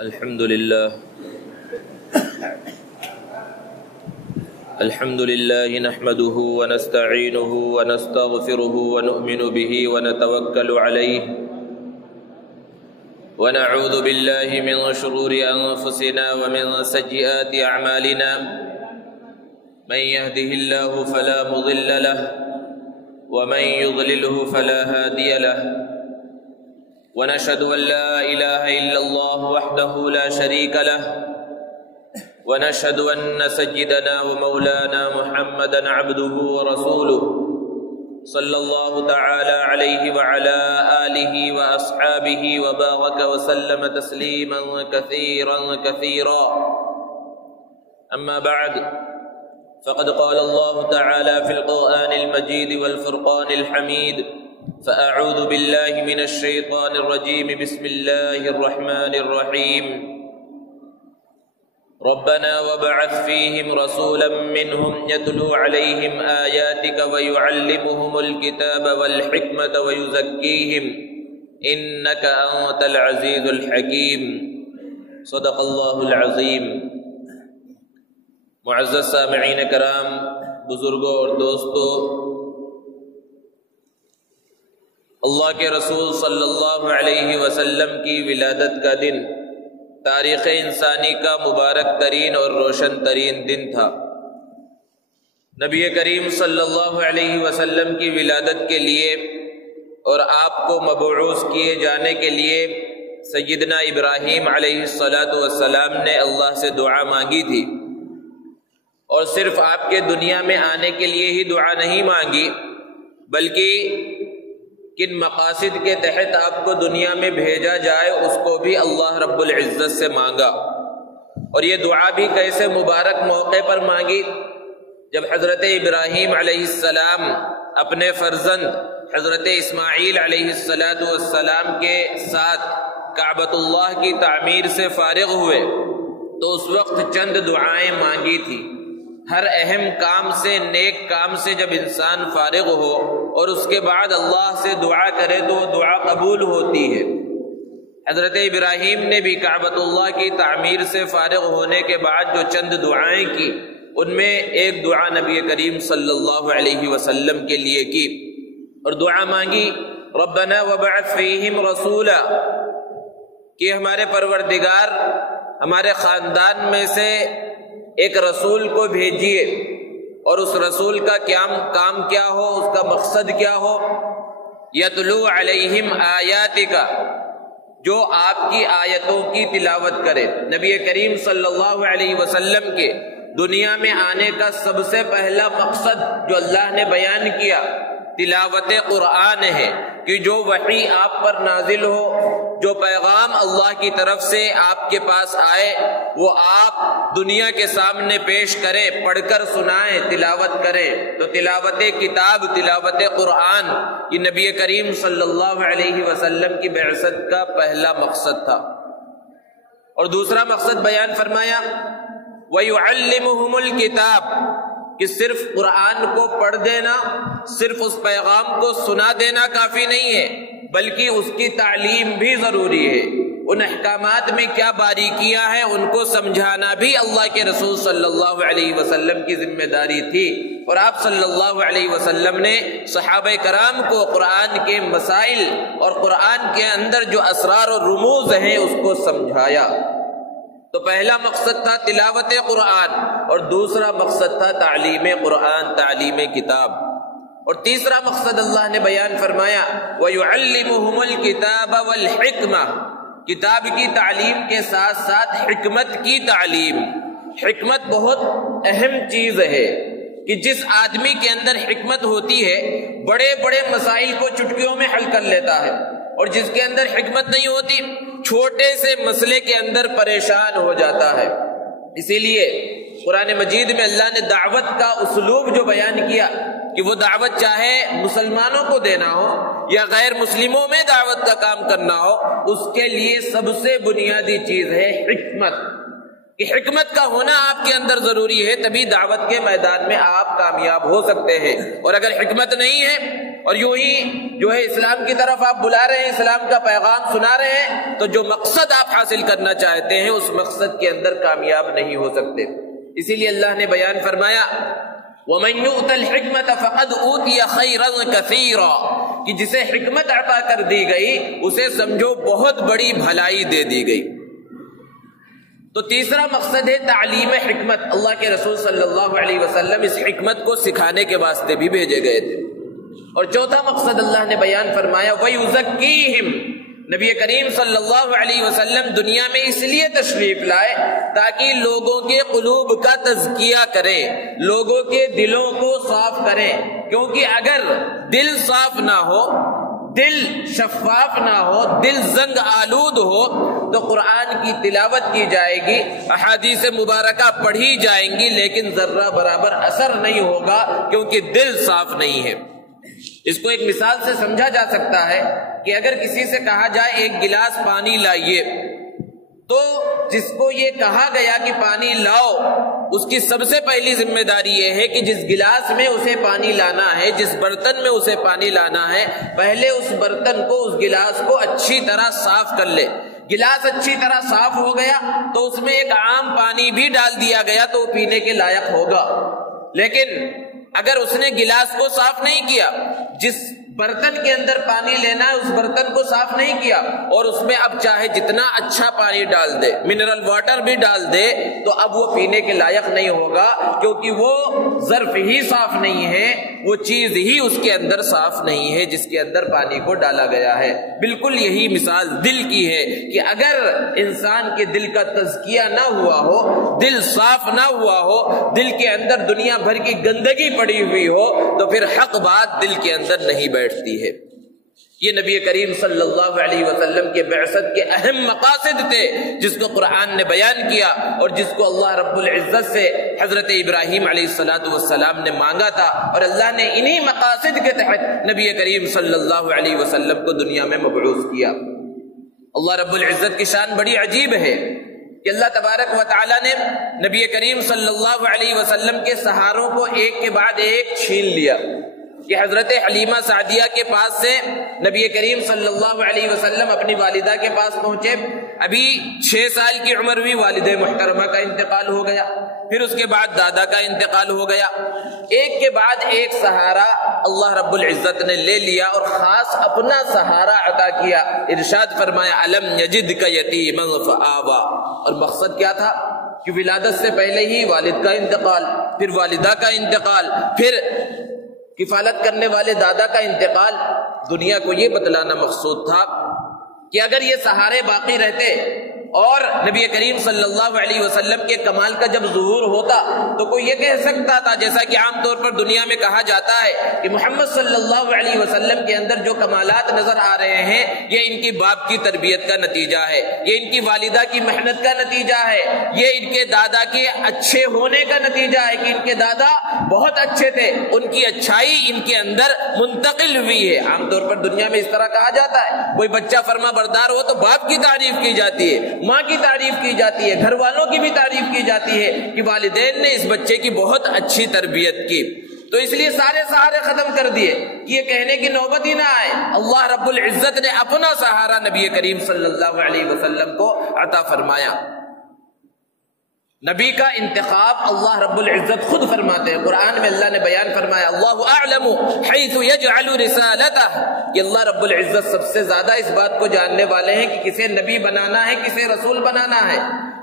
الحمد لله نحمده ونستعينه ونستغفره ونؤمن به ونتوكل عليه ونعوذ بالله من شرور أنفسنا ومن سيئات أعمالنا من يهده الله فلا مضل له ومن يضلله فلا هادي له ونشهد أن لا إله إلا الله وحده لا شريك له ونشهد أن سيدنا ومولانا محمدا عبده ورسوله صلى الله تعالى عليه وعلى آله وأصحابه وبارك وسلم تسليما كثيرا كثيرا. أما بعد فقد قال الله تعالى في القرآن المجيد والفرقان الحميد فأعوذ بالله من الشيطان الرجيم بسم الله الرحمن الرحيم ربنا وابعث فيهم رسولا منهم يتلو عليهم آياتك ويعلمهم الكتاب والحكمة ويزكيهم إنك أنت العزيز الحكيم. صدق الله العظيم. معزز سامعین کرام، بزرگوں اور دوستو، اللہ کے رسول صلی اللہ علیہ وسلم کی ولادت کا دن تاریخ انسانی کا مبارک ترین اور روشن ترین دن تھا. نبی کریم صلی اللہ علیہ وسلم کی ولادت کے لیے اور آپ کو مبعوث کیے جانے کے لیے سیدنا ابراہیم علیہ السلام نے اللہ سے دعا مانگی تھی، اور صرف آپ کے دنیا میں آنے کے لیے ہی دعا نہیں مانگی، بلکہ کن مقاصد کے تحت آپ کو دنیا میں بھیجا جائے اس کو بھی اللہ رب العزت سے مانگا. اور یہ دعا بھی کیسے مبارک موقع پر مانگی؟ جب حضرت ابراہیم علیہ السلام اپنے فرزند حضرت اسماعیل علیہ السلام کے ساتھ کعبۃ اللہ کی تعمیر سے فارغ ہوئے تو اس وقت چند دعائیں مانگی تھی. ہر اہم کام سے، نیک کام سے جب انسان فارغ ہو اور اس کے بعد اللہ سے دعا کرے تو وہ دعا قبول ہوتی ہے. حضرت ابراہیم نے بھی کعبۃ اللہ کی تعمیر سے فارغ ہونے کے بعد جو چند دعائیں کی، ان میں ایک دعا نبی کریم صلی اللہ علیہ وسلم کے لیے کی اور دعا مانگی ربنا وابعث فیہم رسولا، کہ ہمارے پروردگار ہمارے خاندان میں سے ایک رسول کو بھیجیے، اور اس رسول کا کام کیا ہو، اس کا مقصد کیا ہو؟ یتلو علیہم آیاتک، جو آپ کی آیتوں کی تلاوت کرے. نبی کریم صلی اللہ علیہ وسلم کے دنیا میں آنے کا سب سے پہلا مقصد جو اللہ نے بیان کیا تلاوت قرآن ہے، کہ جو وحی آپ پر نازل ہو، جو پیغام اللہ کی طرف سے آپ کے پاس آئے، وہ آپ دنیا کے سامنے پیش کریں، پڑھ کر سنائیں، تلاوت کریں. تو تلاوت کتاب، تلاوت قرآن، یہ نبی کریم صلی اللہ علیہ وسلم کی بعثت کا پہلا مقصد تھا. اور دوسرا مقصد بیان فرمایا وَيُعَلِّمُهُمُ الْكِتَابِ، کہ صرف قرآن کو پڑھ دینا، صرف اس پیغام کو سنا دینا کافی نہیں ہے، بلکہ اس کی تعلیم بھی ضروری ہے. ان احکامات میں کیا باریکیاں ہیں ان کو سمجھانا بھی اللہ کے رسول صلی اللہ علیہ وسلم کی ذمہ داری تھی. اور آپ صلی اللہ علیہ وسلم نے صحابہ کرام کو قرآن کے مسائل اور قرآن کے اندر جو اسرار و رموز ہیں اس کو سمجھایا. تو پہلا مقصد تھا تلاوت قرآن، اور دوسرا مقصد تھا تعلیم قرآن، تعلیم کتاب. اور تیسرا مقصد اللہ نے بیان فرمایا وَيُعَلِّمُهُمُ الْكِتَابَ وَالْحِكْمَةَ، کتاب کی تعلیم کے ساتھ ساتھ حکمت کی تعلیم. حکمت بہت اہم چیز ہے کہ جس آدمی کے اندر حکمت ہوتی ہے بڑے بڑے مسائل کو چٹکیوں میں حل کر لیتا ہے، اور جس کے اندر حکمت نہیں ہوتی چھوٹے سے مسئلے کے اندر پریشان ہو جاتا ہے. اسی لیے قرآن مجید میں اللہ نے دعوت کا اسلوب جو بیان کیا کہ وہ دعوت چاہے مسلمانوں کو دینا ہو یا غیر مسلموں میں دعوت کا کام کرنا ہو، اس کے لیے سب سے بنیادی چیز ہے حکمت. کہ حکمت کا ہونا آپ کے اندر ضروری ہے، تبھی دعوت کے میدان میں آپ کامیاب ہو سکتے ہیں. اور اگر حکمت نہیں ہے اور یوں ہی جو ہے اسلام کی طرف آپ بلا رہے ہیں، اسلام کا پیغام سنا رہے ہیں، تو جو مقصد آپ حاصل کرنا چاہتے ہیں اس مقصد کے اندر کامیاب نہیں ہو سکتے۔ اسی لیے اللہ نے بیان فرمایا وَمَن يُؤْتَ الْحِكْمَةَ فَقَدْ أُوتِيَ خَيْرًا كَثِيرًا، کہ جسے حکمت عطا کر دی گئی اسے سمجھو بہت بڑی بھلائی دے دی گئی۔ تو تیسرا مقصد ہے تعلیم حکمت، اللہ کے رسول صلی اللہ علیہ وسلم اس حکمت کو سکھانے کے واسطے بھی بھیجے گئے تھے۔ اور چوتھا مقصد اللہ نے بیان فرمایا وَيُزَكِّيهِمْ، نبی کریم صلی اللہ علیہ وسلم دنیا میں اس لیے تشریف لائے تاکہ لوگوں کے قلوب کا تزکیہ کریں، لوگوں کے دلوں کو صاف کریں، کیونکہ اگر دل صاف نہ ہو، دل شفاف نہ ہو، دل زنگ آلود ہو تو قرآن کی تلاوت کی جائے گی، احادیث مبارکہ پڑھی جائیں گی، لیکن ذرہ برابر اثر نہیں ہوگا کیونکہ دل صاف نہیں ہے۔ اس کو ایک مثال سے سمجھا جا سکتا ہے کہ اگر کسی سے کہا جائے ایک گلاس پانی لائیے، تو جس کو یہ کہا گیا کہ پانی لاؤ، اس کی سب سے پہلی ذمہ داری یہ ہے کہ جس گلاس میں اسے پانی لانا ہے، جس برتن میں اسے پانی لانا ہے، پہلے اس برتن کو، اس گلاس کو اچھی طرح صاف کر لے۔ گلاس اچھی طرح صاف ہو گیا تو اس میں ایک عام پانی بھی ڈال دیا گیا تو وہ پینے کے لائق ہوگا۔ لیکن اگر اس نے گلاس کو صاف نہیں کیا، جس برتن کے اندر پانی لینا ہے اس برتن کو صاف نہیں کیا، اور اس میں اب چاہے جتنا اچھا پانی ڈال دے، منرل واٹر بھی ڈال دے، تو اب وہ پینے کے لائق نہیں ہوگا، کیونکہ وہ ظرف ہی صاف نہیں ہے، وہ چیز ہی اس کے اندر صاف نہیں ہے جس کے اندر پانی کو ڈالا گیا ہے۔ بالکل یہی مثال دل کی ہے کہ اگر انسان کے دل کا تزکیہ نہ ہوا ہو، دل صاف نہ ہوا ہو، دل کے اندر دنیا بھر کی گندگی پڑی ہوئی ہو، تو پھر حق بات دل کے اندر نہیں بیٹھتی ہے۔ یہ نبی کریم صلی اللہ علیہ وسلم کے بعثت کے اہم مقاصد تھے جس کو قرآن نے بیان کیا اور جس کو اللہ رب العزت سے حضرت ابراہیم علیہ السلام نے مانگا تھا، اور اللہ نے انہی مقاصد کے تحت نبی کریم صلی اللہ علیہ وسلم کو دنیا میں مبعوث کیا۔ اللہ رب العزت کی شان بڑی عجیب ہے کہ اللہ تبارک و تعالی نے نبی کریم صلی اللہ علیہ وسلم کے سہاروں کو ایک کے بعد ایک چھین لیا کہ حضرت حلیمہ سعدیہ کے پاس سے نبی کریم صلی اللہ علیہ وسلم اپنی والدہ کے پاس پہنچے، ابھی 6 سال کی عمر ہوئی، والد محترمہ کا انتقال ہو گیا، پھر اس کے بعد دادا کا انتقال ہو گیا، ایک کے بعد ایک سہارا اللہ رب العزت نے لے لیا اور خاص اپنا سہارا عطا کیا۔ ارشاد فرمایا الم یجدک یتیما فآوی، اور مقصد کیا تھا کہ ولادت سے پہلے ہی والد کا انتقال، پھر والدہ کا انتقال، پھر کفالت کرنے والے دادا کا انتقال۔ دنیا کو یہ بتلانا مقصود تھا کہ اگر یہ سہارے باقی رہتے اور نبی کریم صلی اللہ علیہ وسلم کے کمال کا جب ظہور ہوتا تو کوئی یہ کہہ سکتا تھا، جیسا کہ عام طور پر دنیا میں کہا جاتا ہے کہ محمد صلی اللہ علیہ وسلم کے اندر جو کمالات نظر آ رہے ہیں یہ ان کی باپ کی تربیت کا نتیجہ ہے، یہ ان کی والدہ کی محنت کا نتیجہ ہے، یہ ان کے دادا کے اچھے ہونے کا نتیجہ ہے کہ ان کے دادا بہت اچھے تھے، ان کی اچھائی ان کے اندر منتقل ہوئی ہے۔ عام طور پر دنیا میں اس طرح کہا جاتا ہے، کوئی بچہ فرما بردار ہو تو باپ کی تعریف کی جاتی ہے، ماں کی تعریف کی جاتی ہے، گھر والوں کی بھی تعریف کی جاتی ہے کہ والدین نے اس بچے کی بہت اچھی تربیت کی۔ تو اس لیے سارے سہارے ختم کر دیے کہ یہ کہنے کی نوبت ہی نہ آئے۔ اللہ رب العزت نے اپنا سہارا نبی کریم صلی اللہ علیہ وسلم کو عطا فرمایا۔ نبی کا انتخاب اللہ رب العزت خود فرماتے ہیں، قرآن میں اللہ نے بیان فرمایا اللہ اعلم حیث یجعل رسالتہ، کہ اللہ رب العزت سب سے زیادہ اس بات کو جاننے والے ہیں کہ کسے نبی بنانا ہے، کسے رسول بنانا ہے۔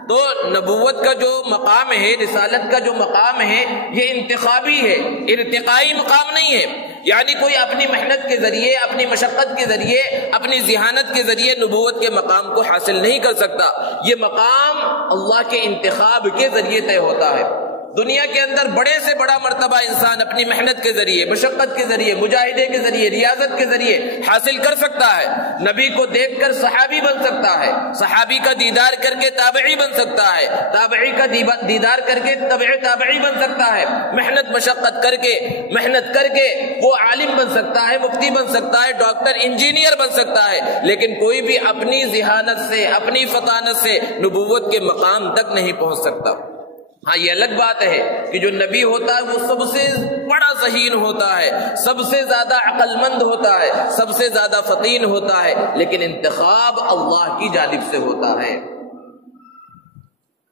تو نبوت کا جو مقام ہے، رسالت کا جو مقام ہے، یہ انتخابی ہے، ارتقائی مقام نہیں ہے، یعنی کوئی اپنی محنت کے ذریعے، اپنی مشقت کے ذریعے، اپنی ذہانت کے ذریعے نبوت کے مقام کو حاصل نہیں کر سکتا، یہ مقام اللہ کے انتخاب کے ذریعے طے ہوتا ہے۔ دنیا کے اندر بڑے سے بڑا مرتبہ انسان اپنی محنت کے ذریعے، مشقت کے ذریعے، مجاہدے کے ذریعے، ریاضت کے ذریعے حاصل کر سکتا ہے۔ نبی کو دیکھ کر صحابی بن سکتا ہے، صحابی کا دیدار کر کے تابعی بن سکتا ہے، تابعی کا دیدار کر کے تابعی بن سکتا ہے، محنت مشقت کر کے وہ عالم بن سکتا ہے، مفتی بن سکتا ہے، ڈاکٹر، انجینئر بن سکتا ہے، لیکن کوئی بھی اپنی ذہانت سے، اپنی فطانت سے نبوت کے مقام تک نہیں پہنچ سکتا۔ ہاں یہ الگ بات ہے کہ جو نبی ہوتا ہے وہ سب سے بڑا ذہین ہوتا ہے، سب سے زیادہ عقل مند ہوتا ہے، سب سے زیادہ فطین ہوتا ہے، لیکن انتخاب اللہ کی جانب سے ہوتا ہے۔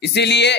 اسی لیے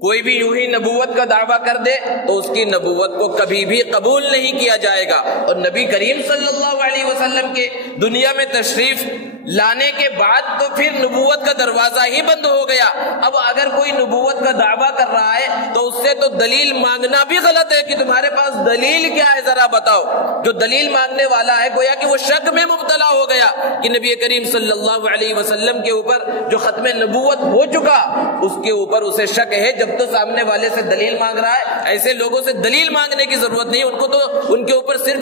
کوئی بھی یوں ہی نبوت کا دعویٰ کر دے تو اس کی نبوت کو کبھی بھی قبول نہیں کیا جائے گا۔ اور نبی کریم صلی اللہ علیہ وسلم کے دنیا میں تشریف لانے کے بعد تو پھر نبوت کا دروازہ ہی بند ہو گیا۔ اب اگر کوئی نبوت کا دعویٰ کر رہا ہے تو اس سے تو دلیل مانگنا بھی غلط ہے کہ تمہارے پاس دلیل کیا ہے ذرا بتاؤ۔ جو دلیل مانگنے والا ہے گویا کہ وہ شک میں مبتلا ہو گیا کہ نبی کریم صلی اللہ علیہ وسلم کے اوپر جو ختم نبوت ہو چکا اس کے اوپر اسے شک ہے، جب تو سامنے والے سے دلیل مانگ رہا ہے۔ ایسے لوگوں سے دلیل مانگنے کی ضرورت نہیں، ان کو تو ان کے اوپر صرف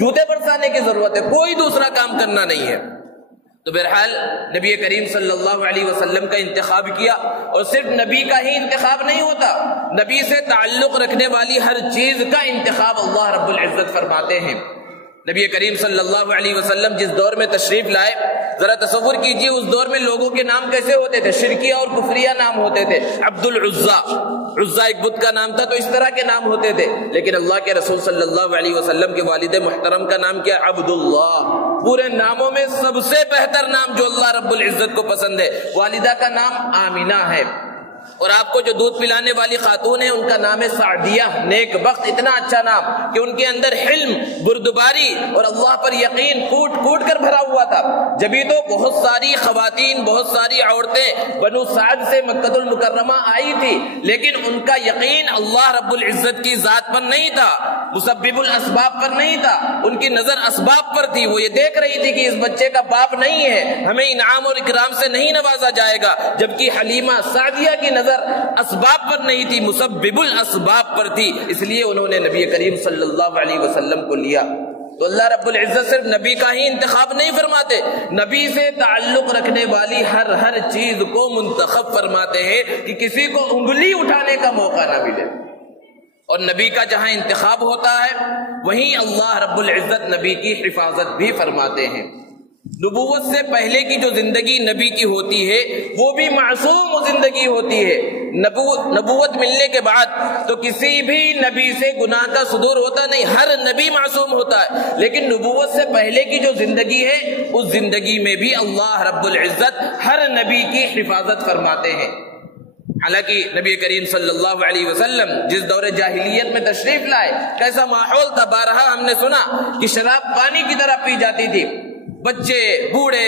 جوتے برسانے کی ضرورت ہے، کوئی دوسرا کام کرنا نہیں ہے۔ تو بہرحال نبی کریم صلی اللہ علیہ وسلم کا انتخاب کیا، اور صرف نبی کا ہی انتخاب نہیں ہوتا، نبی سے تعلق رکھنے والی ہر چیز کا انتخاب اللہ رب العزت فرماتے ہیں۔ نبی کریم صلی اللہ علیہ وسلم جس دور میں تشریف لائے، ذرا تصور کیجئے اس دور میں لوگوں کے نام کیسے ہوتے تھے، شرکیہ اور کفریہ نام ہوتے تھے۔ عبد العزا، عزا ایک بت کا نام تھا، تو اس طرح کے نام ہوتے تھے، لیکن اللہ کے رسول صلی اللہ علیہ وسلم کے والد محترم کا نام کیا؟ عبداللہ۔ پورے ناموں میں سب سے بہتر نام جو اللہ رب العزت کو پسند ہے، والدہ کا نام آمینہ ہے، اور آپ کو جو دودھ پلانے والی خاتون ہے ان کا نام ہے سعدیہ، نیک بخت۔ اتنا اچھا نام کہ ان کے اندر حلم، بردباری اور اللہ پر یقین کوٹ کوٹ کر بھرا ہوا تھا۔ جبھی تو بہت ساری خواتین، بہت ساری عورتیں بنو سعد سے مکہ المکرمہ آئی تھی، لیکن ان کا یقین اللہ رب العزت کی ذات پر نہیں تھا، مسبب الاسباب پر نہیں تھا، ان کی نظر اسباب پر تھی۔ وہ یہ دیکھ رہی تھی کہ اس بچے کا باپ نہیں ہے، ہمیں انعام اور اکرام سے نہیں نوازا جائے گا، جبکہ حلیمہ سعدیہ کی نظر اسباب پر نہیں تھی، مسبب الاسباب پر تھی، اس لیے انہوں نے نبی کریم صلی اللہ علیہ وسلم کو لیا۔ تو اللہ رب العزت صرف نبی کا ہی انتخاب نہیں فرماتے، نبی سے تعلق رکھنے والی ہر چیز کو منتخب فرماتے ہیں کہ کسی کو انگلی اٹھانے کا موقع نہ ملے۔ اور نبی کا جہاں انتخاب ہوتا ہے وہیں اللہ رب العزت نبی کی حفاظت بھی فرماتے ہیں۔ نبوت سے پہلے کی جو زندگی نبی کی ہوتی ہے وہ بھی معصوم زندگی ہوتی ہے۔ نبوت ملنے کے بعد تو کسی بھی نبی سے گناہ کا صدور ہوتا نہیں، ہر نبی معصوم ہوتا ہے، لیکن نبوت سے پہلے کی جو زندگی ہے اس زندگی میں بھی اللہ رب العزت ہر نبی کی حفاظت فرماتے ہیں۔ حالانکہ نبی کریم صلی اللہ علیہ وسلم جس دور جاہلیت میں تشریف لائے کیسا ماحول تھا، بارہا ہم نے سنا کہ شراب پانی کی طرح پی جاتی تھی، بچے، بوڑھے،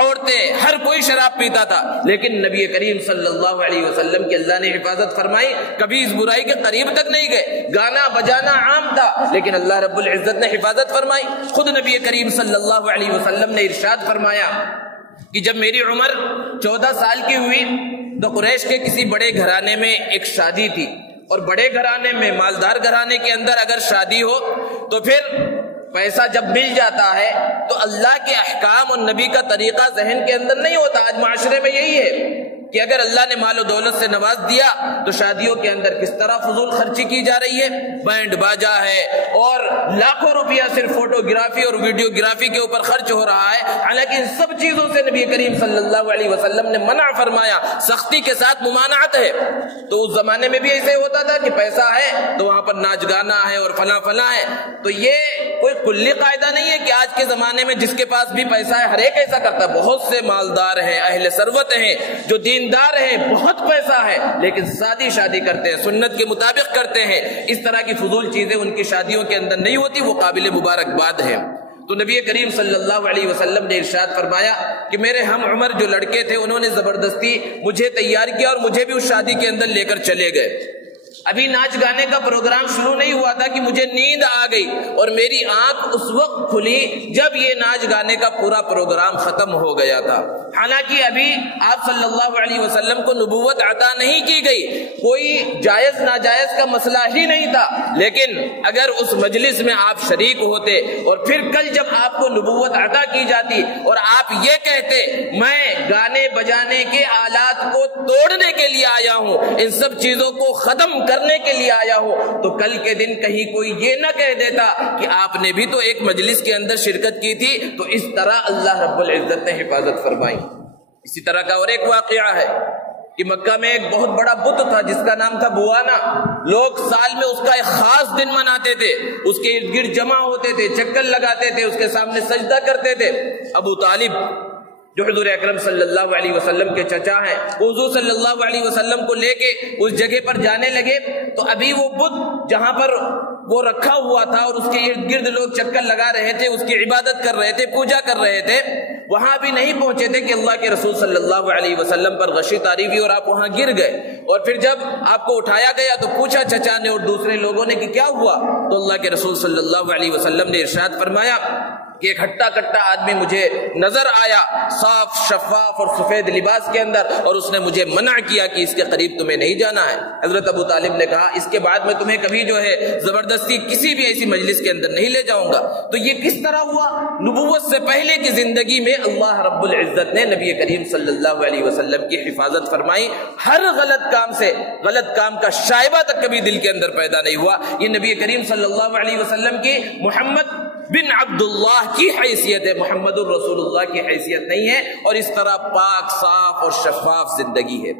عورتیں، ہر کوئی شراب پیتا تھا، لیکن نبی کریم صلی اللہ علیہ وسلم کی اللہ نے حفاظت فرمائی، کبھی اس برائی کے قریب تک نہیں گئے۔ گانا بجانا عام تھا لیکن اللہ رب العزت نے حفاظت فرمائی۔ خود نبی کریم صلی اللہ علیہ وسلم نے ارشاد فرمایا کہ جب میری عمر 14 سال کی ہوئی تو قریش کے کسی بڑے گھرانے میں ایک شادی تھی، اور بڑے گھرانے میں، مالدار گھرانے کے اندر اگر شادی ہو تو پھر پیسہ جب مل جاتا ہے تو اللہ کے احکام اور نبی کا طریقہ ذہن کے اندر نہیں ہوتا۔ آج معاشرے میں یہی ہے کہ اگر اللہ نے مال و دولت سے نواز دیا تو شادیوں کے اندر کس طرح فضول خرچی کی جا رہی ہے، بینڈ باجا ہے اور لاکھوں روپیہ صرف فوٹوگرافی اور ویڈیوگرافی کے اوپر خرچ ہو رہا ہے۔ حالانکہ ان سب چیزوں سے نبی کریم صلی اللہ علیہ وسلم نے منع فرمایا، سختی کے ساتھ ممانعت ہے۔ تو اس زمانے میں بھی ایسے ہوتا تھا کہ پیسہ ہے تو وہاں پر ناچ گانا ہے اور فلاں فلاں ہے۔ تو یہ کوئی کلی قاعدہ نہیں ہے کہ آج کے زمانے میں جس کے پاس بھی پیسہ ہے ہر ایک ایسا کرتا ہے۔ بہت سے مالدار ہیں، اہل ثروت ہیں، جو دیندار ہیں، بہت پیسہ ہے لیکن سادی شادی کرتے ہیں، سنت کے مطابق کرتے ہیں۔ اس طرح کی فضول چیزیں ان کی شادیوں کے اندر نہیں ہوتی، وہ قابل مبارکباد ہے۔ تو نبی کریم صلی اللہ علیہ وسلم نے ارشاد فرمایا کہ میرے ہم عمر جو لڑکے تھے انہوں نے زبردستی مجھے تیار کیا اور مجھے بھی اس شادی کے اندر لے کر چلے گئے۔ ابھی ناچ گانے کا پروگرام شروع نہیں ہوا تھا کہ مجھے نیند آ گئی، اور میری آنکھ اس وقت کھلی جب یہ ناچ گانے کا پورا پروگرام ختم ہو گیا تھا۔ حالانکہ ابھی آپ صلی اللہ علیہ وسلم کو نبوت عطا نہیں کی گئی، کوئی جائز ناجائز کا مسئلہ ہی نہیں تھا، لیکن اگر اس مجلس میں آپ شریک ہوتے اور پھر کل جب آپ کو نبوت عطا کی جاتی اور آپ یہ کہتے میں گانے بجانے کے آلات کو توڑنے کے لیے آیا ہوں، ان سب چیزوں کو ختم کرنے کے لیے آیا ہوں، تو کل کے دن کہیں کوئی یہ نہ کہہ دیتا کہ آپ نے بھی تو ایک مجلس کے اندر شرکت کی تھی۔ تو اس طرح اللہ رب العزت نے حفاظت فرمائی۔ اسی طرح کا اور ایک واقعہ ہے کہ مکہ میں ایک بہت بڑا بت تھا جس کا نام تھا بوانا. لوگ سال میں اس کا ایک خاص دن مناتے تھے، اس کے ارد گرد جمع ہوتے تھے، چکر لگاتے تھے، اس کے سامنے سجدہ کرتے تھے. ابو طالب جو حضور اکرم صلی اللہ علیہ وسلم کے چچا ہیں، حضور صلی اللہ علیہ وسلم کو لے کے اس جگہ پر جانے لگے تو ابھی وہ بت جہاں پر وہ رکھا ہوا تھا اور اس کے ارد گرد لوگ چکر لگا رہے تھے، اس کی عبادت کر رہے تھے، پوجا کر رہے تھے، وہاں بھی نہیں پہنچے تھے کہ اللہ کے رسول صلی اللہ علیہ وسلم پر غشی طاری ہوئی اور آپ وہاں گر گئے. اور پھر جب آپ کو اٹھایا گیا تو پوچھا چچا نے اور دوسرے لوگوں نے کہ کیا ہوا، تو اللہ کے رسول صلی اللہ علیہ وسلم نے ارشاد فرمایا کہ ایک ہٹا کٹا آدمی مجھے نظر آیا صاف شفاف اور سفید لباس کے اندر، اور اس نے مجھے منع کیا کہ اس کے قریب تمہیں نہیں جانا ہے. حضرت ابو طالب نے کہا اس کے بعد میں تمہیں کبھی جو ہے زبردستی کسی بھی ایسی مجلس کے اندر نہیں لے جاؤں گا. تو یہ کس طرح ہوا؟ نبوت سے پہلے کی زندگی میں اللہ رب العزت نے نبی کریم صلی اللہ علیہ وسلم کی حفاظت فرمائی. ہر غلط کام سے، غلط کام کا شائبہ تک کبھی دل کے اندر پیدا نہیں ہوا. یہ نبی کریم صلی اللہ علیہ وسلم کی محمد بن عبداللہ کی حیثیت ہے، محمد الرسول اللہ کی حیثیت نہیں ہے. اور اس طرح پاک صاف اور شفاف زندگی ہے.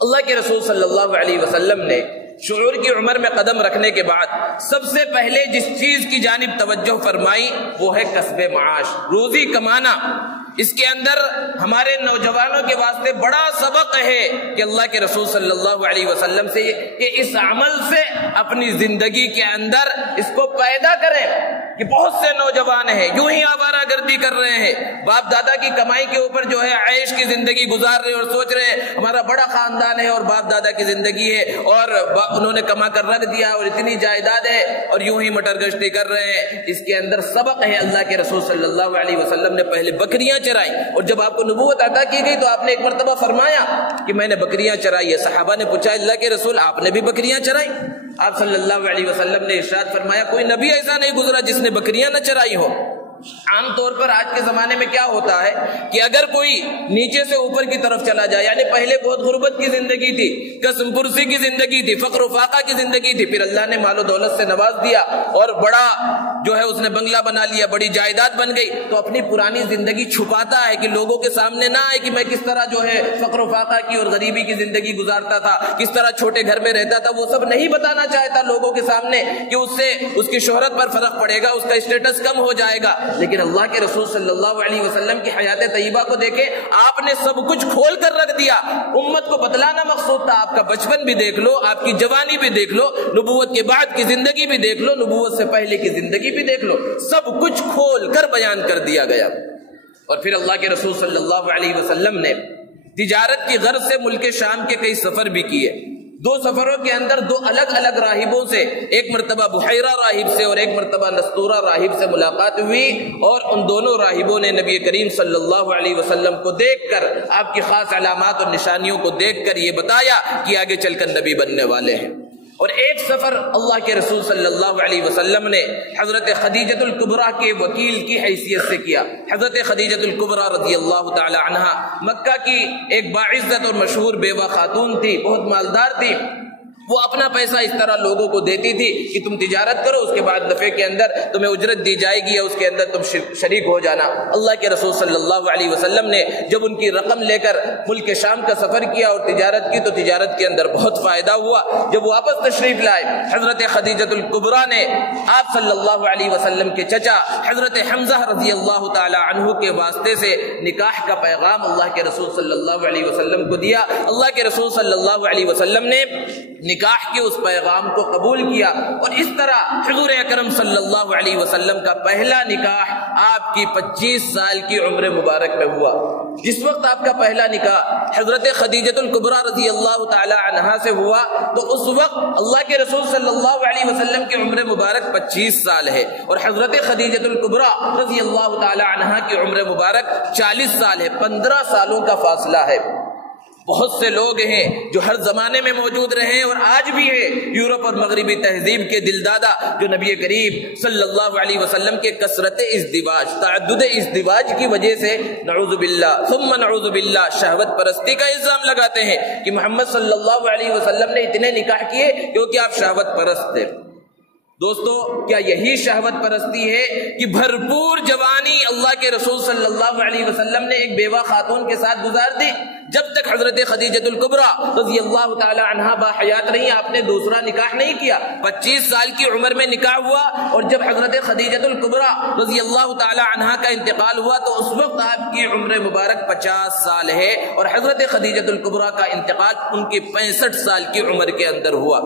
اللہ کے رسول صلی اللہ علیہ وسلم نے شعور کی عمر میں قدم رکھنے کے بعد سب سے پہلے جس چیز کی جانب توجہ فرمائی وہ ہے کسب معاش، روزی کمانا. اس کے اندر ہمارے نوجوانوں کے واسطے بڑا سبق ہے کہ اللہ کے رسول صلی اللہ علیہ وسلم سے کہ اس عمل سے اپنی زندگی کے اندر اس کو پیدا کریں. کہ بہت سے نوجوان ہیں یوں ہی آوارہ گردی کر رہے ہیں، باپ دادا کی کمائی کے اوپر جو ہے عیش کی زندگی گزار رہے اور سوچ رہے ہیں ہمارا بڑا خاندان ہے اور باپ دادا کی زندگی ہے اور انہوں نے کما کر رکھ دیا اور اتنی جائیداد ہے، اور یوں ہی مٹر گشتی کر رہے ہیں. اس کے اندر سبق ہے. اللہ کے رسول صلی اللہ علیہ وسلم نے پہلے بکریاں چرائی، اور جب آپ کو نبوت عطا کی گئی تو آپ نے ایک مرتبہ فرمایا کہ میں نے بکریاں چرائی ہے. صحابہ نے پوچھا اللہ کے رسول آپ نے بھی بکریاں چرائی؟ آپ صلی اللہ علیہ وسلم نے ارشاد فرمایا کوئی نبی ایسا نہیں گزرا جس نے بکریاں نہ چرائی ہو. عام طور پر آج کے زمانے میں کیا ہوتا ہے کہ اگر کوئی نیچے سے اوپر کی طرف چلا جائے، یعنی پہلے بہت غربت کی زندگی تھی، قسم پرسی کی زندگی تھی، فقر و فاقہ کی زندگی تھی، پھر اللہ نے مال و دولت سے نواز دیا اور بڑا جو ہے اس نے بنگلہ بنا لیا، بڑی جائیداد بن گئی، تو اپنی پرانی زندگی چھپاتا ہے کہ لوگوں کے سامنے نہ آئے کہ میں کس طرح جو ہے فقر و فاقہ کی اور غریبی کی زندگی گزارتا تھا، کس طرح چھوٹے گھر میں رہتا تھا. وہ سب نہیں بتانا چاہتا لوگوں کے سامنے کہ اس سے اس کی شہرت پر فرق پڑے گا، اس کا اسٹیٹس کم ہو جائے گا. لیکن اللہ کے رسول صلی اللہ علیہ وسلم کی حیات طیبہ کو دیکھیں، آپ نے سب کچھ کھول کر رکھ دیا. امت کو بتلانا مقصود تھا. آپ کا بچپن بھی دیکھ لو، آپ کی جوانی بھی دیکھ لو، نبوت کے بعد کی زندگی بھی دیکھ لو، نبوت سے پہلے کی زندگی بھی دیکھ لو، سب کچھ کھول کر بیان کر دیا گیا. اور پھر اللہ کے رسول صلی اللہ علیہ وسلم نے تجارت کی غرض سے ملک شام کے کئی سفر بھی کیے. 2 سفروں کے اندر 2 الگ الگ راہبوں سے، ایک مرتبہ بحیرہ راہب سے اور ایک مرتبہ نستورہ راہب سے ملاقات ہوئی، اور ان دونوں راہبوں نے نبی کریم صلی اللہ علیہ وسلم کو دیکھ کر، آپ کی خاص علامات اور نشانیوں کو دیکھ کر یہ بتایا کہ آگے چل کر نبی بننے والے ہیں. اور ایک سفر اللہ کے رسول صلی اللہ علیہ وسلم نے حضرت خدیجۃ الکبریٰ کے وکیل کی حیثیت سے کیا. حضرت خدیجۃ الکبریٰ رضی اللہ تعالی عنہا مکہ کی ایک باعزت اور مشہور بیوہ خاتون تھی، بہت مالدار تھی. وہ اپنا پیسہ اس طرح لوگوں کو دیتی تھی کہ تم تجارت کرو، اس کے بعد نفع کے اندر تمہیں اجرت دی جائے گی، اس کے اندر تم شریک ہو جانا. اللہ کے رسول صلی اللہ علیہ وسلم نے جب ان کی رقم لے کر ملک شام کا سفر کیا اور تجارت کی تو تجارت کے اندر بہت فائدہ ہوا. جب واپس تشریف لائے، حضرت خدیجۃ الکبریٰ نے آپ صلی اللہ علیہ وسلم کے چچا حضرت حمزہ رضی اللہ تعالی عنہ کے واسطے سے نکاح کا پیغام اللہ کے رسول صلی اللہ علیہ وسلم کو دیا. اللہ کے رسول صلی اللہ علیہ وسلم نے نکاح کے اس پیغام کو قبول کیا، اور اس طرح حضور اکرم صلی اللہ علیہ وسلم کا پہلا نکاح آپ کی 25 سال کی عمر مبارک میں ہوا. جس وقت آپ کا پہلا نکاح حضرت خدیجۃ الکبریٰ رضی اللہ تعالی عنہا سے ہوا تو اس وقت اللہ کے رسول صلی اللہ علیہ وسلم کی عمر مبارک 25 سال ہے، اور حضرت خدیجۃ الکبریٰ رضی اللہ تعالی عنہا کی عمر مبارک 40 سال ہے. 15 سالوں کا فاصلہ ہے. بہت سے لوگ ہیں جو ہر زمانے میں موجود رہے ہیں اور آج بھی ہیں یورپ اور مغربی تہذیب کے دل دادا، جو نبی کریم صلی اللہ علیہ وسلم کے کثرت ازدواج، تعدد ازدواج کی وجہ سے نعوذ باللہ ثم نعوذ باللہ شہوت پرستی کا الزام لگاتے ہیں کہ محمد صلی اللہ علیہ وسلم نے اتنے نکاح کیے کیونکہ آپ شہوت پرست تھے. دوستو، کیا یہی شہوت پرستی ہے کہ بھرپور جوانی اللہ کے رسول صلی اللہ علیہ وسلم نے ایک بیوہ خاتون کے ساتھ گزار دی؟ جب تک حضرت خدیجہ الکبریٰ رضی اللہ تعالی عنہا باحیات رہی آپ نے دوسرا نکاح نہیں کیا. 25 سال کی عمر میں نکاح ہوا اور جب حضرت خدیجہ الکبریٰ رضی اللہ تعالی عنہا کا انتقال ہوا تو اس وقت آپ کی عمر مبارک 50 سال ہے اور حضرت خدیجہ الکبریٰ کا انتقال ان کی 65 سال کی عمر کے اندر ہوا.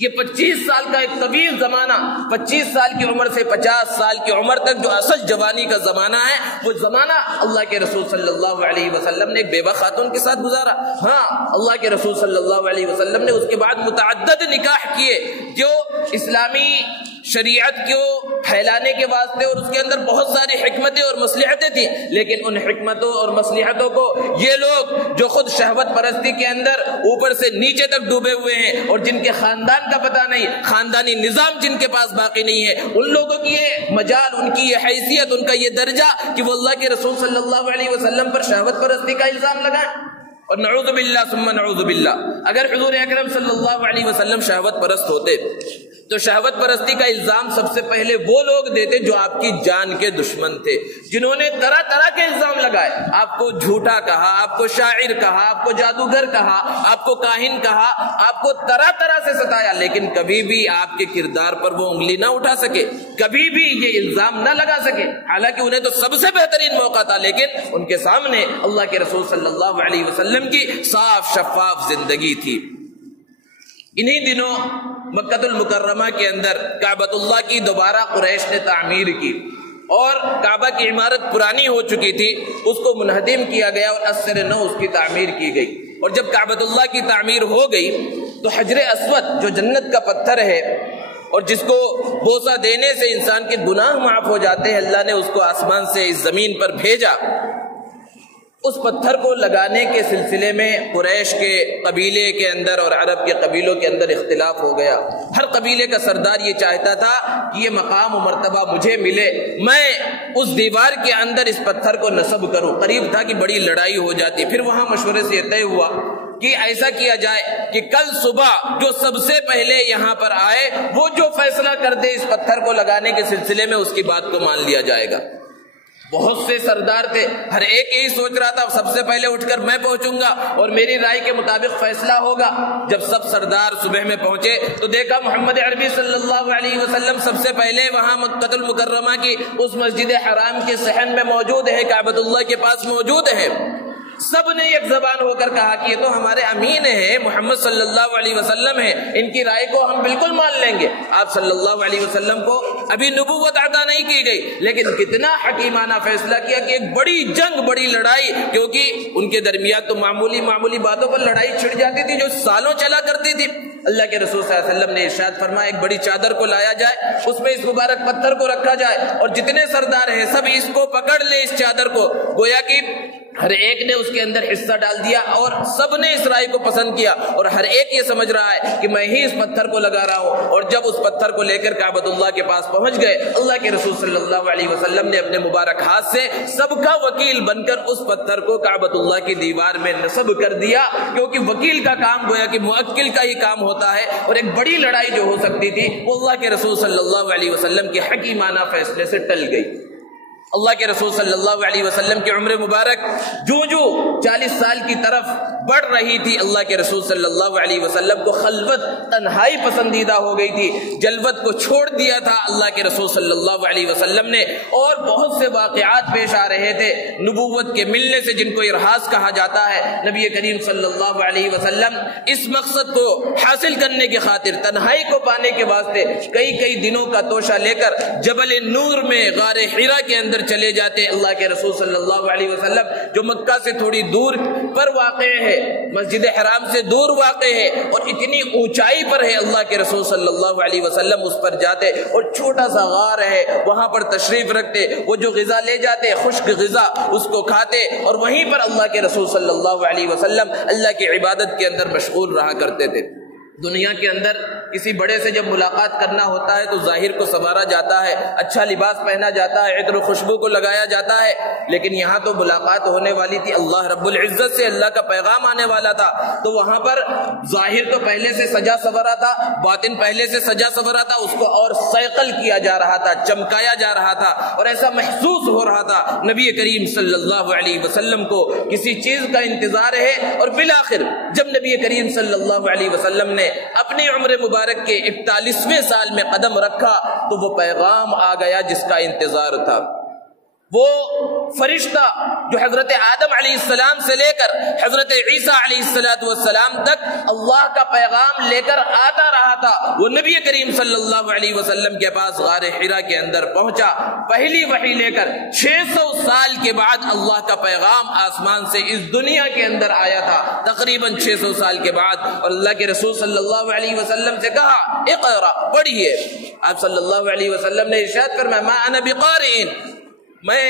یہ 25 سال کا ایک طویل زمانہ، 25 سال کی عمر سے 50 سال کی عمر تک جو اصل جوانی کا زمانہ ہے، وہ زمانہ اللہ کے رسول صلی اللہ علیہ وسلم نے ایک بیوہ خاتون کے ساتھ گزارا. ہاں، اللہ کے رسول صلی اللہ علیہ وسلم نے اس کے بعد متعدد نکاح کیے جو اسلامی شریعت کو پھیلانے کے واسطے، اور اس کے اندر بہت ساری حکمتیں اور مصلحتیں تھیں، لیکن ان حکمتوں اور مصلحتوں کو یہ لوگ جو خود شہوت پرستی کے اندر اوپر سے نیچے تک ڈوبے ہوئے ہیں اور جن کے خاندان کا پتہ نہیں، خاندانی نظام جن کے پاس باقی نہیں ہے، ان لوگوں کی یہ مجال، ان کی یہ حیثیت، ان کا یہ درجہ کہ وہ اللہ کے رسول صلی اللہ علیہ وسلم پر شہوت پرستی کا الزام لگائیں. اور نعوذ باللہ ثم نعوذ باللہ، اگر حضور اکرم صلی اللہ علیہ وسلم شہوت پرست ہوتے تو شہوت پرستی کا الزام سب سے پہلے وہ لوگ دیتے جو آپ کی جان کے دشمن تھے، جنہوں نے طرح طرح کے الزام لگائے. آپ کو جھوٹا کہا، آپ کو شاعر کہا، آپ کو جادوگر کہا، آپ کو کاہن کہا، آپ کو طرح طرح سے ستایا، لیکن کبھی بھی آپ کے کردار پر وہ انگلی نہ اٹھا سکے، کبھی بھی یہ الزام نہ لگا سکے. حالانکہ انہیں تو سب سے بہترین موقع تھا، لیکن ان کے سامنے اللہ کے رسول صلی اللہ علیہ وسلم کی صاف شفاف زندگی تھی. انہی دنوں مکہ المکرمہ کے اندر کعبۃ اللہ کی دوبارہ قریش نے تعمیر کی اور کعبہ کی عمارت پرانی ہو چکی تھی، اس کو منہدم کیا گیا اور ازسر نو اس کی تعمیر کی گئی. اور جب کعبۃ اللہ کی تعمیر ہو گئی تو حجر اسود جو جنت کا پتھر ہے اور جس کو بوسہ دینے سے انسان کے گناہ معاف ہو جاتے ہیں، اللہ نے اس کو آسمان سے اس زمین پر بھیجا. اس پتھر کو لگانے کے سلسلے میں قریش کے قبیلے کے اندر اور عرب کے قبیلوں کے اندر اختلاف ہو گیا. ہر قبیلے کا سردار یہ چاہتا تھا کہ یہ مقام و مرتبہ مجھے ملے، میں اس دیوار کے اندر اس پتھر کو نصب کروں. قریب تھا کہ بڑی لڑائی ہو جاتی. پھر وہاں مشورے سے یہ طے ہوا کہ ایسا کیا جائے کہ کل صبح جو سب سے پہلے یہاں پر آئے وہ جو فیصلہ کر دے اس پتھر کو لگانے کے سلسلے میں، اس کی بات کو مان لیا جائے گا. بہت سے سردار تھے، ہر ایک یہی سوچ رہا تھا سب سے پہلے اٹھ کر میں پہنچوں گا اور میری رائے کے مطابق فیصلہ ہوگا. جب سب سردار صبح میں پہنچے تو دیکھا محمد عربی صلی اللہ علیہ وسلم سب سے پہلے وہاں مکہ المکرمہ کی اس مسجد حرام کے صحن میں موجود ہے، کعبۃ اللہ کے پاس موجود ہے. سب نے ایک زبان ہو کر کہا کہ یہ تو ہمارے امین ہیں، محمد صلی اللہ علیہ وسلم ہیں، ان کی رائے کو ہم بالکل مان لیں گے. آپ صلی اللہ علیہ وسلم کو ابھی نبوت عطا نہیں کی گئی، لیکن کتنا حکیمانہ فیصلہ کیا کہ ایک بڑی جنگ، بڑی لڑائی، کیونکہ ان کے درمیان تو معمولی باتوں پر لڑائی چھڑ جاتی تھی جو سالوں چلا کرتی تھی. اللہ کے رسول صلی اللہ علیہ وسلم نے ارشاد فرمایا ایک بڑی چادر کو لایا جائے، اس میں اس مبارک پتھر کو رکھا جائے اور جتنے سردار ہیں سب اس کو پکڑ لیں، اس چادر کو. گویا کہ ہر ایک نے اس کے اندر حصہ ڈال دیا اور سب نے اس رائے کو پسند کیا اور ہر ایک یہ سمجھ رہا ہے کہ میں ہی اس پتھر کو لگا رہا ہوں. اور جب اس پتھر کو لے کر کعبۃ اللہ کے پاس پہنچ گئے، اللہ کے رسول صلی اللہ علیہ وسلم نے اپنے مبارک ہاتھ سے سب کا وکیل بن کر اس پتھر کو کعبۃ اللہ کی دیوار میں نصب کر دیا، کیونکہ وکیل کا کام گویا کہ موکل کا ہی کام ہوتا ہے. اور ایک بڑی لڑائی جو ہو سکتی تھی وہ اللہ کے رسول صلی اللہ علیہ وسلم کے حکیمانہ فیصلے سے ٹل گئی. اللہ کے رسول صلی اللہ علیہ وسلم کی عمر مبارک جو 40 سال کی طرف بڑھ رہی تھی، اللہ کے رسول صلی اللہ علیہ وسلم کو خلوت، تنہائی پسندیدہ ہو گئی تھی. جلوت کو چھوڑ دیا تھا اللہ کے رسول صلی اللہ علیہ وسلم نے، اور بہت سے واقعات پیش آ رہے تھے نبوت کے ملنے سے، جن کو ارہاس کہا جاتا ہے. نبی کریم صلی اللہ علیہ وسلم اس مقصد کو حاصل کرنے کی خاطر، تنہائی کو پانے کے واسطے کئی دنوں کا توشہ لے کر جبل نور میں غار حرا کے اندر چلے جاتے. اللہ کے رسول صلی اللہ علیہ وسلم جو مکہ سے تھوڑی دور پر واقع ہے، مسجد حرام سے دور واقع ہے اور اتنی اونچائی پر ہے، اللہ کے رسول صلی اللہ علیہ وسلم اس پر جاتے اور چھوٹا سا غار ہے وہاں پر تشریف رکھتے. وہ جو غذا لے جاتے، خشک غذا، اس کو کھاتے اور وہیں پر اللہ کے رسول صلی اللہ علیہ وسلم اللہ کی عبادت کے اندر مشغول رہا کرتے تھے. دنیا کے اندر کسی بڑے سے جب ملاقات کرنا ہوتا ہے تو ظاہر کو سنوارا جاتا ہے، اچھا لباس پہنا جاتا ہے، عطر و خوشبو کو لگایا جاتا ہے، لیکن یہاں تو ملاقات ہونے والی تھی اللہ رب العزت سے، اللہ کا پیغام آنے والا تھا، تو وہاں پر ظاہر تو پہلے سے سجا سورا تھا، باطن پہلے سے سجا سورا تھا، اس کو اور صیقل کیا جا رہا تھا، چمکایا جا رہا تھا، اور ایسا محسوس ہو رہا تھا نبی کریم صلی اللہ علیہ وسلم کو کسی چیز کا انتظار ہے۔ اور بالآخر جب نبی کریم صلی اللہ علیہ وسلم نے اپنی عمر مبارک کے 41ویں سال میں قدم رکھا تو وہ پیغام آ گیا جس کا انتظار تھا۔ وہ فرشتہ جو حضرت آدم علیہ السلام سے لے کر حضرت عیسیٰ علیہ السلام تک اللہ کا پیغام لے کر آتا رہا تھا، وہ نبی کریم صلی اللہ علیہ وسلم کے پاس غار حرا کے اندر پہنچا، پہلی وحی لے کر 600 سال کے بعد اللہ کا پیغام آسمان سے اس دنیا کے اندر آیا تھا، تقریباً 600 سال کے بعد، اور اللہ کے رسول صلی اللہ علیہ وسلم سے کہا اقرا، پڑھیے۔ آپ صلی اللہ علیہ وسلم نے ارشاد فرمایا ما انا بقارئ، میں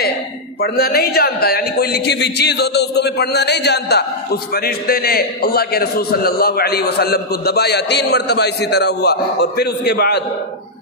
پڑھنا نہیں جانتا، یعنی کوئی لکھی ہوئی چیز ہو تو اس کو میں پڑھنا نہیں جانتا۔ اس فرشتے نے اللہ کے رسول صلی اللہ علیہ وسلم کو دبایا، 3 مرتبہ اسی طرح ہوا، اور پھر اس کے بعد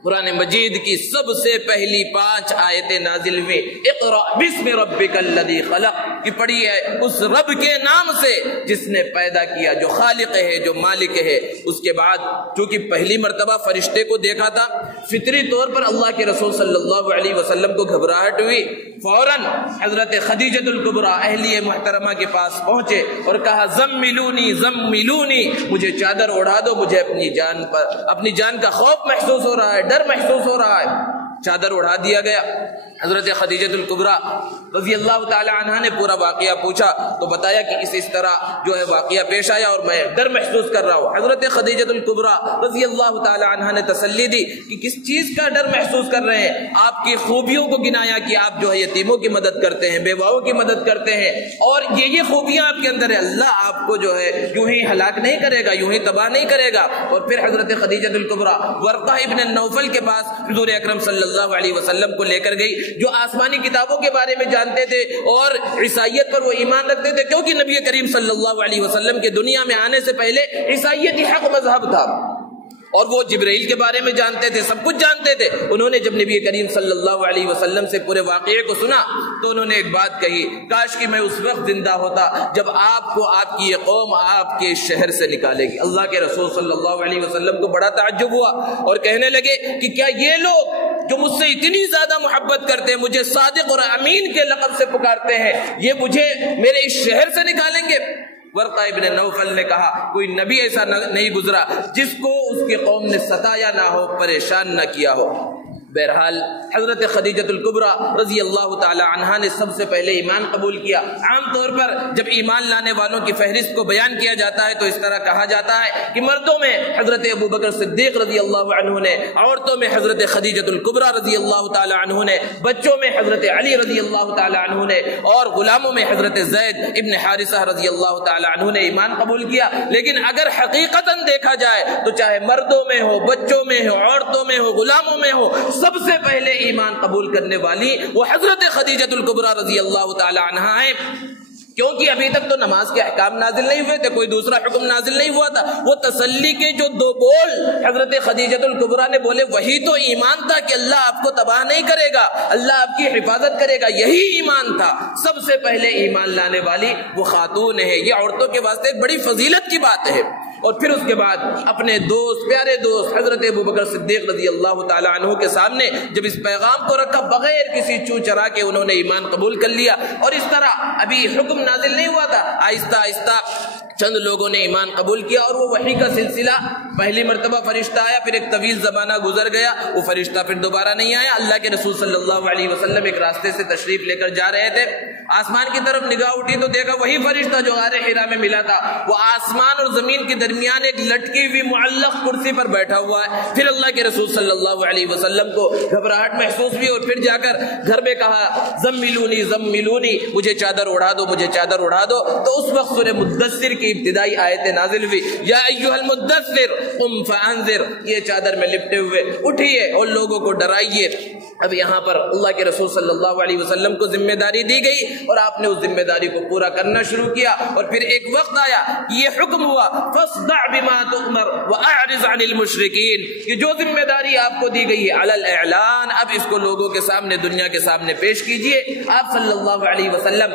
قرآن مجید کی سب سے پہلی 5 آیتیں نازل ہوئی، اقرأ بسم ربک الذی خلق، کہ پڑھی ہے اس رب کے نام سے جس نے پیدا کیا، جو خالق ہے، جو مالک ہے۔ اس کے بعد چونکہ پہلی مرتبہ فرشتے کو دیکھا تھا، فطری طور پر اللہ کے رسول صلی اللہ علیہ وسلم کو گھبراہٹ ہوئی، فوراً حضرت خدیجۃ الکبریٰ اہلیہ محترمہ کے پاس پہنچے اور کہا زملونی زملونی، مجھے چادر اڑا دو، مجھے اپنی جان کا خوف محسوس ہو رہا ہے، ڈر محسوس ہو رہا ہے۔ چادر اڑا دیا گیا۔ حضرت خدیجۃ الکبریٰ رضی اللہ تعالی عنہا نے پورا واقعہ پوچھا تو بتایا کہ اس طرح جو ہے واقعہ پیش آیا اور میں ڈر محسوس کر رہا ہوں۔ حضرت خدیجۃ الکبریٰ رضی اللہ تعالی عنہا نے تسلی دی کہ کس چیز کا ڈر محسوس کر رہے ہیں؟ آپ کی خوبیوں کو گنایا کہ آپ جو ہے یتیموں کی مدد کرتے ہیں، بیواؤں کی مدد کرتے ہیں، اور یہ خوبیاں آپ کے اندر ہے، اللہ آپ کو جو ہے یوں ہی ہلاک نہیں کرے گا، یوں ہی تباہ نہیں کرے گا۔ اور پھر حضرت خدیجۃ الکبریٰ ورقہ ابن نوفل کے پاس حضور اکرم صلی اللہ علیہ وسلم کو لے کر گئی، جو آسمانی کتابوں کے بارے میں جانتے تھے اور عیسائیت پر وہ ایمان رکھتے تھے، کیونکہ نبی کریم صلی اللہ علیہ وسلم کے دنیا میں آنے سے پہلے عیسائیت ہی حق مذہب تھا، اور وہ جبرائیل کے بارے میں جانتے تھے، سب کچھ جانتے تھے۔ انہوں نے جب نبی کریم صلی اللہ علیہ وسلم سے پورے واقعے کو سنا تو انہوں نے ایک بات کہی، کاش کہ میں اس وقت زندہ ہوتا جب آپ کو آپ کی یہ قوم آپ کے شہر سے نکالے گی۔ اللہ کے رسول صلی اللہ علیہ وسلم کو بڑا تعجب ہوا اور کہنے لگے کہ کیا یہ لوگ جو مجھ سے اتنی زیادہ محبت کرتے ہیں، مجھے صادق اور امین کے لقب سے پکارتے ہیں، یہ مجھے میرے اس شہر سے نکالیں گے؟ ورقہ ابن نوفل نے کہا کوئی نبی ایسا نہیں گزرا جس کو اس کی قوم نے ستایا نہ ہو، پریشان نہ کیا ہو۔ بہرحال حضرت خدیجۃ الکبریٰ رضی اللہ تعالی عنہا نے سب سے پہلے ایمان قبول کیا۔ عام طور پر جب ایمان لانے والوں کی فہرست کو بیان کیا جاتا ہے تو اس طرح کہا جاتا ہے کہ مردوں میں حضرت ابوبکر صدیق رضی اللہ عنہ نے، عورتوں میں حضرت خدیجۃ الکبریٰ رضی اللہ تعالی عنہ نے، بچوں میں حضرت علی رضی اللہ تعالی عنہ نے، اور غلاموں میں حضرت زید ابن حارثہ رضی اللہ تعالی عنہ نے ایمان قبول کیا۔ لیکن اگر حقیقتاً دیکھا جائے تو چاہے مردوں میں ہو، بچوں میں ہو، عورتوں میں ہو، غلاموں میں ہو، سب سے پہلے ایمان قبول کرنے والی وہ حضرت خدیجۃ الکبریٰ رضی اللہ تعالی عنہا ہے، کیونکہ ابھی تک تو نماز کے احکام نازل نہیں ہوئے تھے، کوئی دوسرا حکم نازل نہیں ہوا تھا۔ وہ تسلی کے جو 2 بول حضرت خدیجۃ الکبریٰ نے بولے وہی تو ایمان تھا کہ اللہ آپ کو تباہ نہیں کرے گا، اللہ آپ کی حفاظت کرے گا، یہی ایمان تھا۔ سب سے پہلے ایمان لانے والی وہ خاتون ہے، یہ عورتوں کے واسطے ایک بڑی فضیلت کی بات ہے۔ اور پھر اس کے بعد اپنے دوست، پیارے دوست حضرت ابوبکر صدیق رضی اللہ تعالی عنہ کے سامنے جب اس پیغام کو رکھا، بغیر کسی چو چرا کے انہوں نے ایمان قبول کر لیا۔ اور اس طرح ابھی حکم نازل نہیں ہوا تھا، آہستہ آہستہ چند لوگوں نے ایمان قبول کیا، اور وہ وحی کا سلسلہ، پہلی مرتبہ فرشتہ آیا، پھر ایک طویل زمانہ گزر گیا، وہ فرشتہ پھر دوبارہ نہیں آیا۔ اللہ کے رسول صلی اللہ علیہ وسلم ایک راستے سے تشریف لے کر جا رہے تھے، آسمان کی طرف نگاہ اٹھی تو دیکھا وہی فرشتہ جو غار حرا میں ملا تھا، وہ آسمان اور زمین کے درمیان ایک لٹکی ہوئی معلق کرسی پر بیٹھا ہوا ہے۔ پھر اللہ کے رسول صلی اللہ علیہ وسلم کو گھبراہٹ محسوس ہوئی، اور پھر جا کر گھر میں کہا زملونی زملونی، مجھے چادر اڑا دو، مجھے چادر اڑا دو۔ تو اس وقت سورہ مدثر کی ابتدائی آیتیں نازل ہوئی، یا ایھا المدثر قم فانذر، یہ چادر میں لپٹے ہوئے اٹھیے اور لوگوں کو ڈرائیے۔ اب یہاں پر اللہ کے رسول صلی اللہ علیہ وسلم کو ذمہ داری دی گئی اور آپ نے اس ذمہ داری کو پورا کرنا شروع کیا، اور پھر ایک وقت آیا کہ یہ حکم ہوا فاصدع بما تؤمر واعرض عن المشرکین، کہ جو ذمہ داری آپ کو دی گئی ہے علی الاعلان، اب اس کو لوگوں کے سامنے، دنیا کے سامنے پیش کیجئے۔ آپ صلی اللہ علیہ وسلم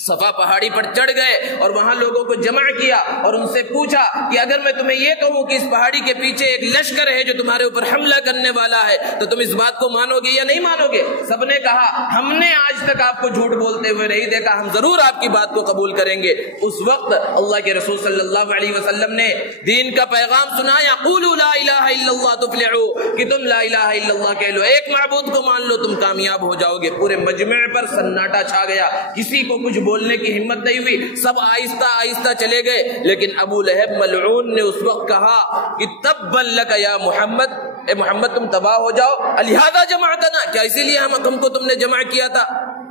صفا پہاڑی پر چڑھ گئے اور وہاں لوگوں کو جمع کیا اور ان سے پوچھا کہ اگر میں تمہیں یہ کہوں کہ اس پہاڑی کے پیچھے ایک لشکر ہے جو تمہارے اوپر حملہ کرنے والا ہے تو تم اس بات کو مانو گے یا نہیں مانو گے؟ سب نے کہا ہم نے آج تک آپ کو جھوٹ بولتے ہوئے نہیں دیکھا، ہم ضرور آپ کی بات کو قبول کریں گے۔ اس وقت اللہ کے رسول صلی اللہ علیہ وسلم نے دین کا پیغام سنایا، قولوا لا الہ الا اللہ تفلحوا، کہ تم لا الہ الا اللہ کہہ لو، ایک معبود کو مان لو، تم کامیاب ہو جاؤ گے۔ پورے مجمع پر سناٹا چھا گیا، کسی کو کچھ بولنے کی ہمت نہیں ہوئی، سب آہستہ آہستہ چلے گئے۔ لیکن ابو لہب ملعون نے اس وقت کہا کہ تبا لک یا محمد، اے محمد تم تباہ ہو جاؤ، الہذا جمعتنا، کیا اسی لیے ہم کو تم نے جمع کیا تھا؟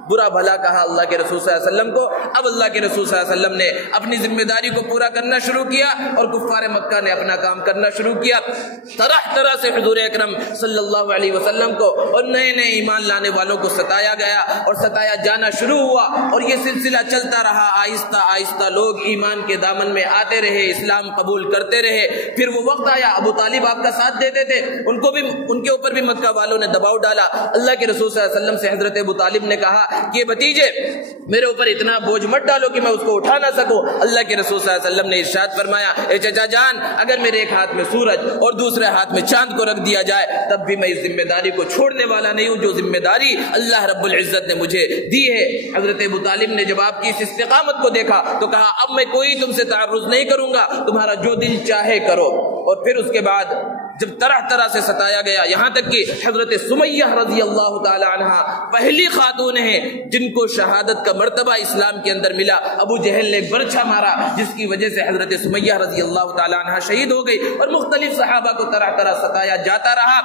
برا بھلا کہا اللہ کے رسول صلی اللہ علیہ وسلم کو۔ اب اللہ کے رسول صلی اللہ علیہ وسلم نے اپنی ذمہ داری کو پورا کرنا شروع کیا اور کفار مکہ نے اپنا کام کرنا شروع کیا۔ طرح طرح سے حضور اکرم صلی اللہ علیہ وسلم کو اور نئے نئے ایمان لانے والوں کو ستایا گیا اور ستایا جانا شروع ہوا، اور یہ سلسلہ چلتا رہا۔ آہستہ آہستہ لوگ ایمان کے دامن میں آتے رہے، اسلام قبول کرتے رہے۔ پھر وہ وقت آیا، ابو طالب آپ کا ساتھ دیتے تھے، ان کے اوپر بھی مکہ والوں نے دباؤ ڈالا۔ اللہ کے رسول صلی اللہ علیہ وسلم سے حضرت ابو طالب نے کہا کہ بھتیجے میرے اوپر اتنا بوجھ مت ڈالو کہ میں اس کو اٹھا نہ سکوں۔ اللہ کے رسول صلی اللہ علیہ وسلم نے ارشاد فرمایا، اے چچا جان، اگر میرے ایک ہاتھ میں سورج اور دوسرے ہاتھ میں چاند کو رکھ دیا جائے تب بھی میں اس ذمہ داری کو چھوڑنے والا نہیں ہوں جو ذمہ داری اللہ رب العزت نے مجھے دی ہے۔ حضرت ابو طالب نے جب آپ کی اس استقامت کو دیکھا تو کہا اب میں کوئی تم سے تعرض نہیں کروں گا، تمہارا جو دل چاہے کرو۔ اور پھر اس کے بعد جب طرح طرح سے ستایا گیا، یہاں تک کہ حضرت سمیہ رضی اللہ تعالی عنہ پہلی خاتون ہیں جن کو شہادت کا مرتبہ اسلام کے اندر ملا۔ ابو جہل نے ایک برچھا مارا جس کی وجہ سے حضرت سمیہ رضی اللہ تعالی عنہ شہید ہو گئی، اور مختلف صحابہ کو طرح طرح ستایا جاتا رہا۔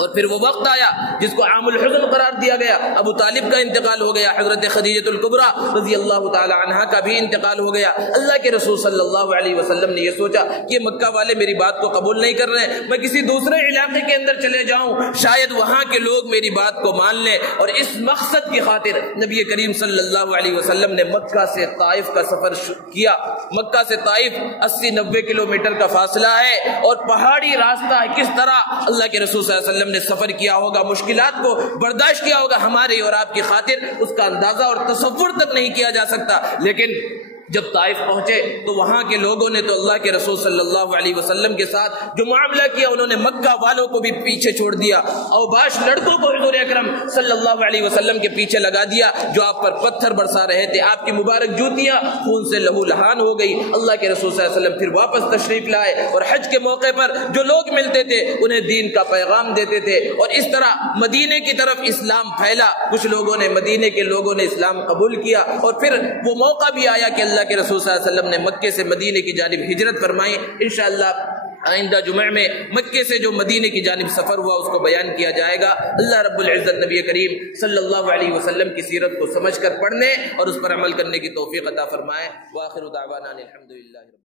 اور پھر وہ وقت آیا جس کو عام الحزن قرار دیا گیا، ابو طالب کا انتقال ہو گیا، حضرت خدیجہ الکبریٰ رضی اللہ تعالی عنہ کا بھی انتقال ہو گیا۔ اللہ کے رسول صلی اللہ علیہ وسلم نے یہ سوچا کہ مکہ والے میری بات کو قبول نہیں کر رہے، میں کسی دوسرے علاقے کے اندر چلے جاؤں، شاید وہاں کے لوگ میری بات کو مان لیں۔ اور اس مقصد کی خاطر نبی کریم صلی اللہ علیہ وسلم نے مکہ سے طائف کا سفر کیا۔ مکہ سے طائف 80-90 کلومیٹر کا فاصلہ ہے اور پہاڑی راستہ ہے۔ کس طرح اللہ کے رسول صلی اللہ علیہ وسلم نے سفر کیا ہوگا، مشکلات کو برداشت کیا ہوگا، ہماری اور آپ کی خاطر اس کا اندازہ اور تصور تک نہیں کیا جا سکتا۔ لیکن جب طائف پہنچے تو وہاں کے لوگوں نے تو اللہ کے رسول صلی اللہ علیہ وسلم کے ساتھ جو معاملہ کیا، انہوں نے مکہ والوں کو بھی پیچھے چھوڑ دیا، اوباش لڑکوں کو حضور اکرم صلی اللہ علیہ وسلم کے پیچھے لگا دیا جو آپ پر پتھر برسا رہے تھے۔ آپ کی مبارک جوتیاں خون سے لہو لہان ہو گئی۔ اللہ کے رسول صلی اللہ علیہ وسلم پھر واپس تشریف لائے اور حج کے موقع پر جو لوگ ملتے تھے انہیں دین کا پیغام دیتے تھے، اور اس طرح مدینے کی طرف اسلام پھیلا۔ کچھ لوگوں نے، مدینے کے لوگوں نے اسلام قبول کیا، اور پھر وہ موقع بھی آیا کہ اللہ کے رسول صلی اللہ علیہ وسلم نے مکے سے مدینے کی جانب ہجرت فرمائی۔ انشاءاللہ آئندہ جمعہ میں مکے سے جو مدینے کی جانب سفر ہوا اس کو بیان کیا جائے گا۔ اللہ رب العزت نبی کریم صلی اللہ علیہ وسلم کی سیرت کو سمجھ کر پڑھنے اور اس پر عمل کرنے کی توفیق عطا فرمائے۔ وآخر دعوانا الحمدللہ۔